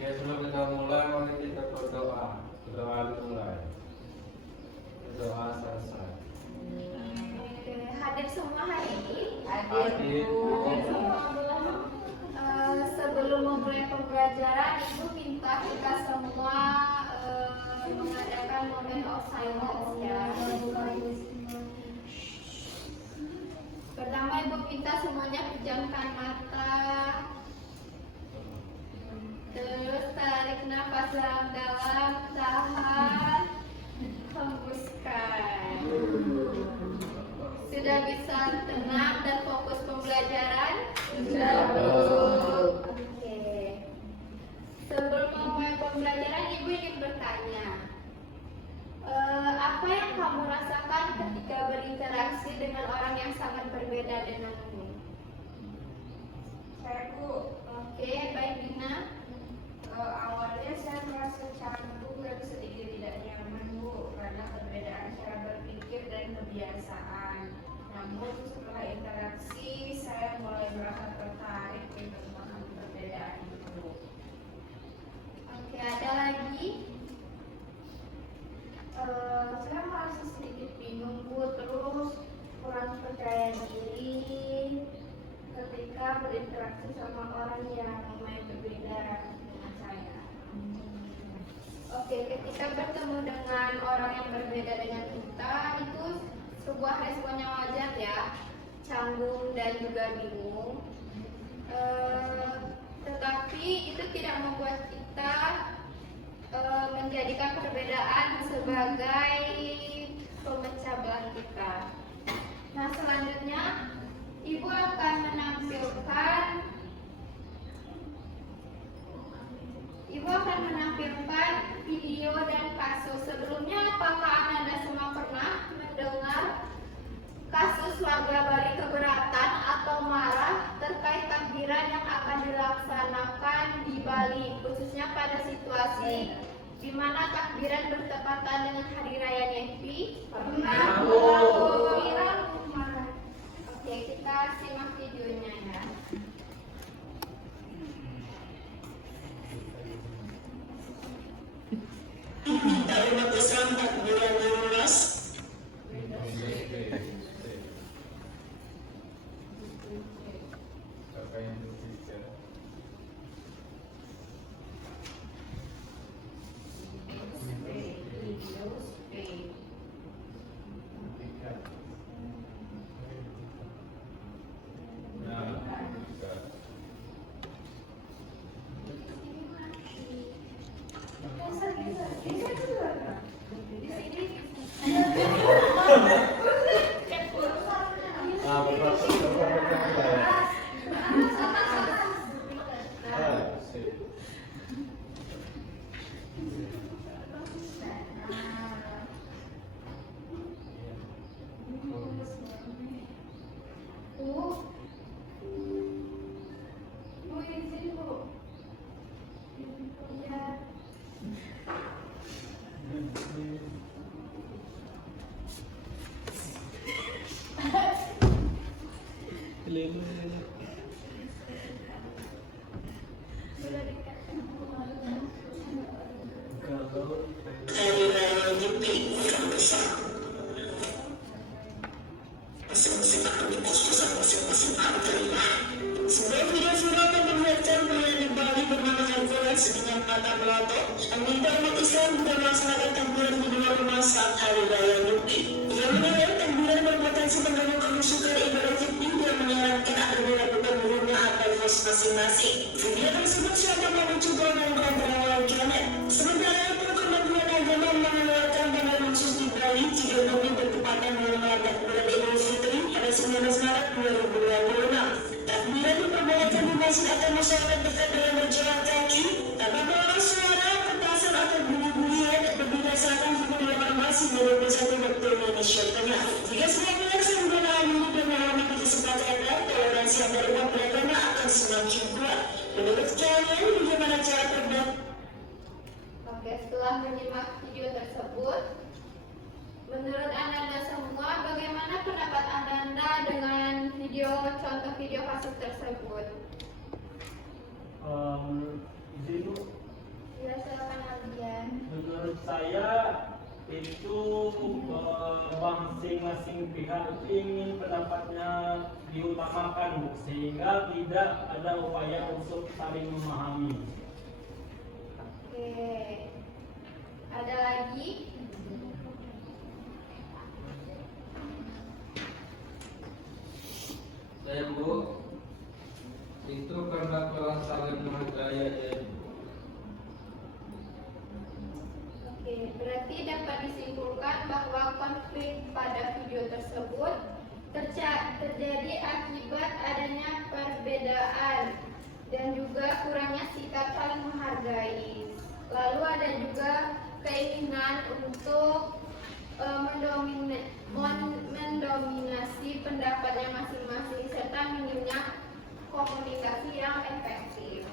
Ya, sebelum kita mulai, mari kita berdoa. Berdoa dimulai. Berdoa selesai. Hadir semua hari ini. Hadir. Sebelum memulai pembelajaran, Ibu minta kita semua mengadakan moment of silence ya. Pertama, Ibu minta semuanya pejamkan mata. Terus tarik nafas dalam-dalam, tahan, hembuskan. Sudah bisa tenang dan fokus pembelajaran? Sudah. Oke. Sebelum memulai pembelajaran, Ibu ingin bertanya, apa yang kamu rasakan ketika berinteraksi dengan orang yang sangat berbeda denganmu? Saya Bu, Oke, baik Dina. awalnya saya merasa canggung dan sedikit tidak nyaman Bu, karena perbedaan cara berpikir dan kebiasaan. Namun setelah interaksi, saya mulai merasa tertarik untuk memahami perbedaan itu. Oke, ada lagi? Saya merasa sedikit bingung Bu, terus kurang percaya diri ketika berinteraksi sama orang yang berbeda dengan saya. Oke, ketika bertemu dengan orang yang berbeda dengan kita, itu sebuah respon yang wajar ya, canggung dan juga bingung. Tetapi itu tidak membuat kita menjadikan perbedaan sebagai pemecah belah kita. Nah, selanjutnya Ibu akan menampilkan video dan kasus. Sebelumnya, apakah Anda semua pernah mendengar kasus warga Bali keberatan atau marah terkait takbiran yang akan dilaksanakan di Bali, khususnya pada situasi di mana takbiran bertepatan dengan Hari Raya Nyepi? Pernah. Oke, kita simak videonya ya. Dari utusan takbiran lunas Siapa yang berbicara? Hari Raya Nyepi yang besar. Masing-masing akan di kos-kosan masing-masing terima. Sebuah video viral yang memperlihatkan pria di Bali bernama Hercules dengan mata melotot meminta umat Islam juga melaksanakan takbiran di luar rumah saat Hari Raya Nyepi. Ia menilai takbiran berpotensi mengganggu kehusukan ibadah Nyepi dan menyarankan agar dilakukan di rumah atau kos masing-masing. Video tersebut sempat memicu gelombang kontra warganet. Sementara itu, Kementerian Agama mengeluarkan tanggal khusus di Bali jika nanti bertepatan dengan takbiran Idul Fitri pada 19 Maret 2026. Takbiran diperbolehkan di masjid atau masyarakat dekat dengan berjalan kaki, tanpa pengeras suara, petasan atau bunyi-bunyian berdasarkan hukum yang masih 21 waktu Indonesia Tengah. Jika sedang melaksanakan menggunakan diri dan memahami kesepakatan, toleransi antar umat beragama akan semakin kuat. Menurut kalian, bagaimana cara terbaik? Oke, setelah menyimak video tersebut, menurut Anda semua, bagaimana pendapat Anda dengan contoh video kasus tersebut? Jadi itu diutamakan sehingga tidak ada upaya untuk saling memahami. Oke. Ada lagi? Saya Bu, itu karena telah saling menghargai ya. Oke, berarti dapat disimpulkan bahwa konflik pada video tersebut terjadi akibat adanya perbedaan dan juga kurangnya sikap saling menghargai. Lalu ada juga keinginan untuk mendominasi pendapatnya masing-masing serta minimnya komunikasi yang efektif.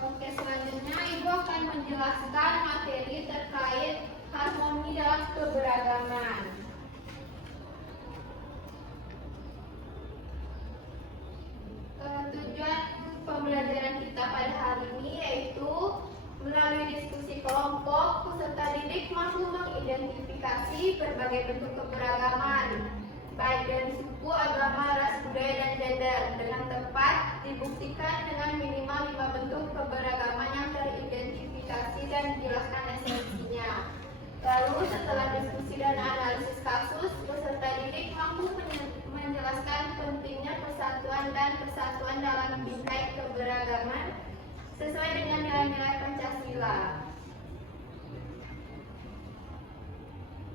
Oke, selanjutnya Ibu akan menjelaskan materi terkait harmoni dalam keberagaman. Tujuan pembelajaran kita pada hari ini yaitu melalui diskusi kelompok, peserta didik mampu mengidentifikasi berbagai bentuk keberagaman, baik dari suku, agama, ras, budaya, dan gender. Dengan tepat dibuktikan dengan minimal 5 bentuk keberagaman yang teridentifikasi dan dijelaskan esensinya. Lalu setelah diskusi dan analisis kasus, peserta didik mampu menjelaskan pentingnya persatuan dan kesatuan dalam bingkai keberagaman sesuai dengan nilai-nilai Pancasila.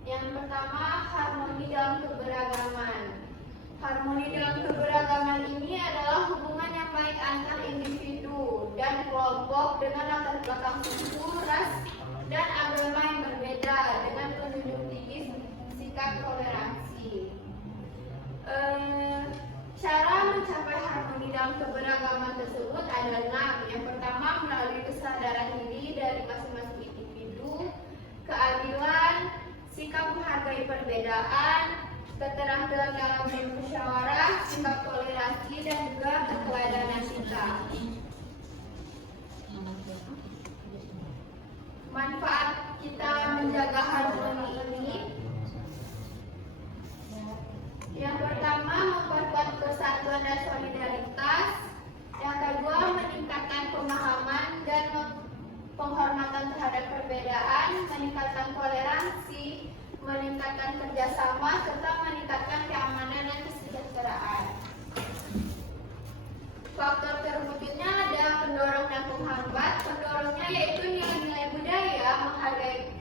Yang pertama, harmoni dalam keberagaman. Harmoni dalam keberagaman ini adalah hubungan yang baik antar individu dan kelompok dengan latar belakang suku, ras, dan agama yang berbeda dengan menjunjung tinggi sikap toleransi. Cara mencapai harmoni dalam keberagaman tersebut adalah yang pertama melalui kesadaran diri dari masing-masing individu, keadilan, sikap menghargai perbedaan, keterampilan dalam bermusyawarah, sikap toleransi, dan juga keteladanan kita. Manfaat kita menjaga harmoni ini, yang pertama memperkuat kesatuan dan solidaritas, yang kedua meningkatkan pemahaman dan penghormatan terhadap perbedaan, meningkatkan toleransi, meningkatkan kerjasama, serta meningkatkan keamanan dan kesejahteraan. Faktor terwujudnya ada pendorong dan penghambat. Pendorongnya yaitu nilai-nilai budaya, menghargai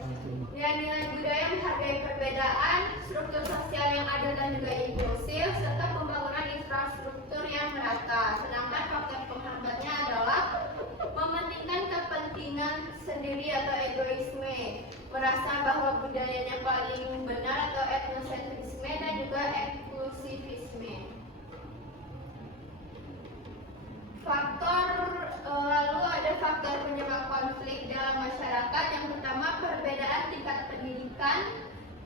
perbedaan, struktur sosial yang adil dan juga inklusif, serta pembangunan infrastruktur yang merata. Sedangkan faktor penghambatnya adalah mementingkan kepentingan sendiri atau egoisme, merasa bahwa budayanya paling benar atau etnosentrisme, dan juga eksklusivisme. Lalu ada faktor penyebab konflik dalam masyarakat. Yang pertama, perbedaan tingkat pendidikan,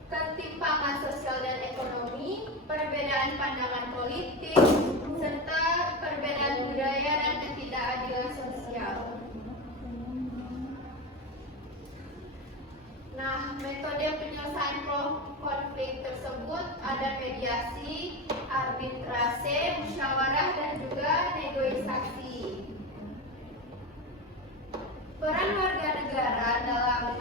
ketimpangan sosial dan ekonomi, perbedaan pandangan politik, serta perbedaan budaya dan ketidakadilan sosial. Nah, metode penyelesaian konflik tersebut ada mediasi, arbitrase, musyawarah, dan juga negosiasi. Peran warga negara dalam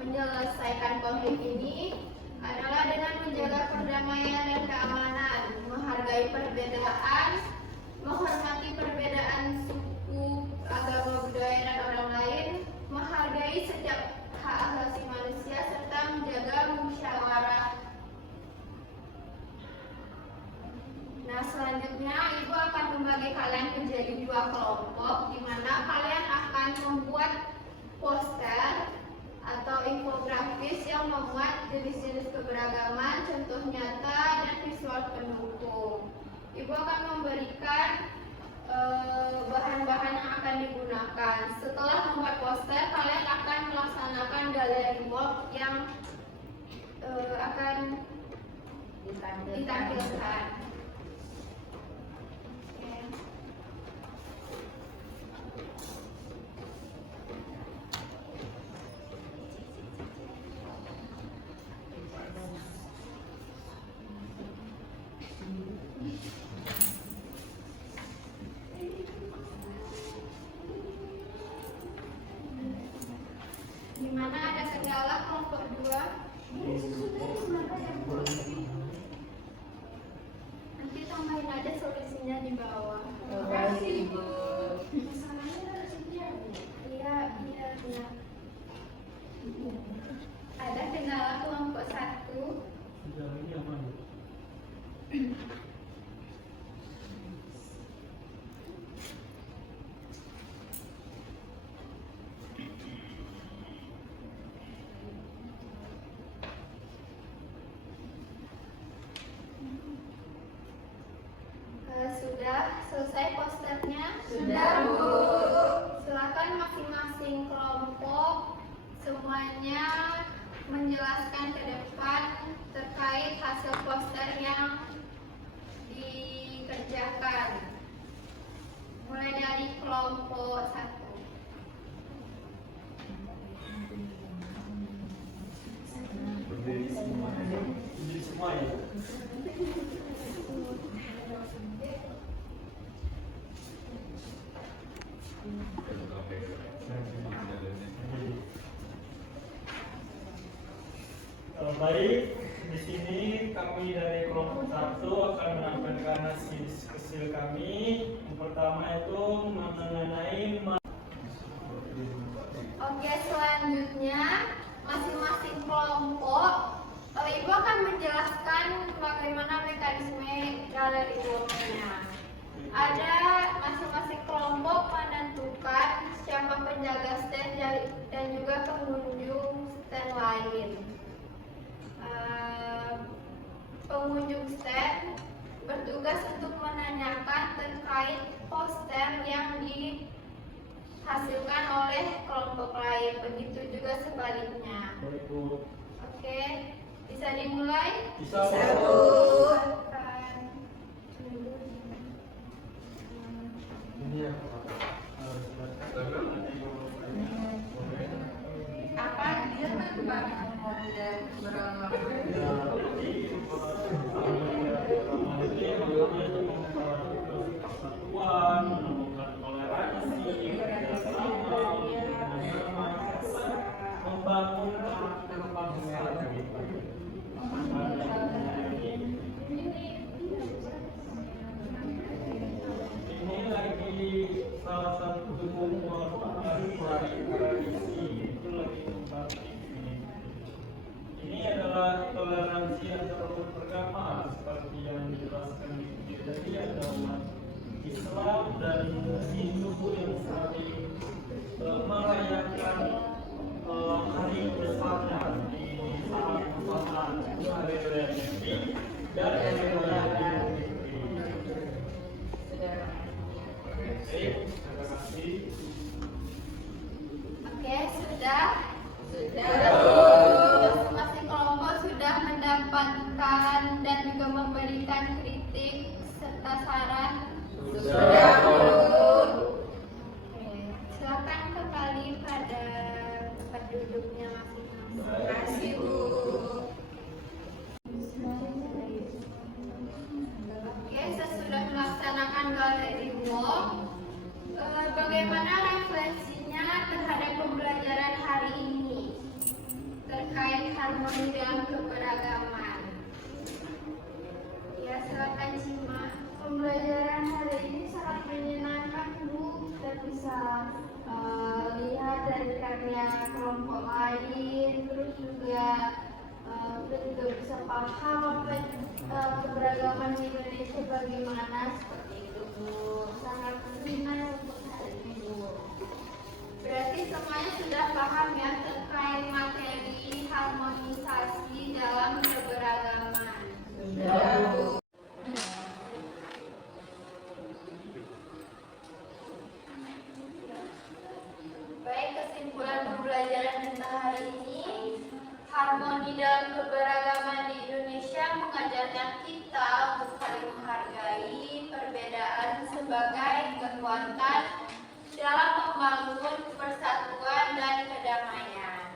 menyelesaikan konflik ini adalah dengan menjaga perdamaian dan keamanan, menghargai perbedaan, menghormati perbedaan suku, agama, budaya, dan orang lain, menghargai setiap hak asasi manusia, serta menjaga musyawarah. Nah, selanjutnya Ibu akan membagi kalian menjadi 2 kelompok, di mana kalian akan membuat poster atau infografis yang memuat jenis-jenis keberagaman, contoh nyata, dan visual pendukung. Ibu akan memberikan bahan-bahan yang akan digunakan. Setelah membuat poster, kalian akan melaksanakan galeri work yang akan ditampilkan. aja solusinya di bawah. Terima kasih Ibu. Masalahnya rasanya Bu. Iya, iya, iya. Ada kendala kelompok 1. Sejauh ini aman. Sudah selesai posternya? Sudah, Bu. Silakan masing-masing kelompok semuanya menjelaskan ke depan terkait hasil poster yang dikerjakan. Mulai dari kelompok 1. Jadi semua ya. Baik, di sini kami dari kelompok 1 akan menampilkan hasil kami. Yang pertama itu mengenai Oke, selanjutnya masing-masing kelompok Ibu akan menjelaskan bagaimana mekanisme galeri worknya. Ada masing-masing kelompok menentukan siapa penjaga stand dan juga pengunjung stand lain. Pengunjung stand bertugas untuk menanyakan terkait poster yang dihasilkan oleh kelompok lain. Begitu juga sebaliknya. Oke, bisa dimulai? bisa Bu. ini ya. Apa dia tentang model berulang Persatuan, menemukan toleransi, kerjasama, membangun karakter bangsa. Ini lagi salah satu tradisi itu lagi membahas ini. Ini adalah toleransi antar beragama seperti yang dijelaskan di sini. Jadi ada umat Islam dan Hindu yang saling merayakan hari besarnya di saat perayaan hari raya Nyepi dan hari raya Idul Fitri. Oke, terima kasih. Oke, sudah. Sudah. Masing-masing kelompok sudah mendapatkan dan juga memberikan kritik serta saran. Sudah, Bu. Oke, silakan kembali pada tempat duduknya masing-masing. Terima kasih Bu. Oke, sesudah melaksanakan galeri walk, bagaimana refleksinya terhadap pembelajaran hari ini terkait harmoni dalam keberagaman? Ya, silakan simak. Pembelajaran hari ini sangat menyenangkan, Bu. Kita bisa lihat dari karya kelompok lain, terus juga kita juga bisa paham apa keberagaman di Indonesia bagaimana, seperti itu, Bu. Sangat berguna untuk hari ini, Bu. Berarti semuanya sudah paham ya terkait materi harmonisasi dalam keberagaman. Sudah, Bu. Baik, kesimpulan pembelajaran kita hari ini, harmoni dalam keberagaman di Indonesia mengajarkan kita untuk saling menghargai perbedaan sebagai kekuatan dalam membangun persatuan dan kedamaian.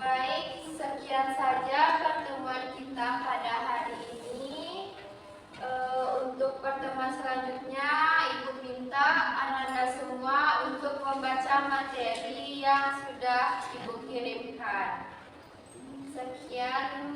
Baik, sekian saja pertemuan kita pada hari ini. Untuk pertemuan selanjutnya, Ibu minta Anda semua untuk membaca materi yang sudah Ibu kirimkan. Sekian.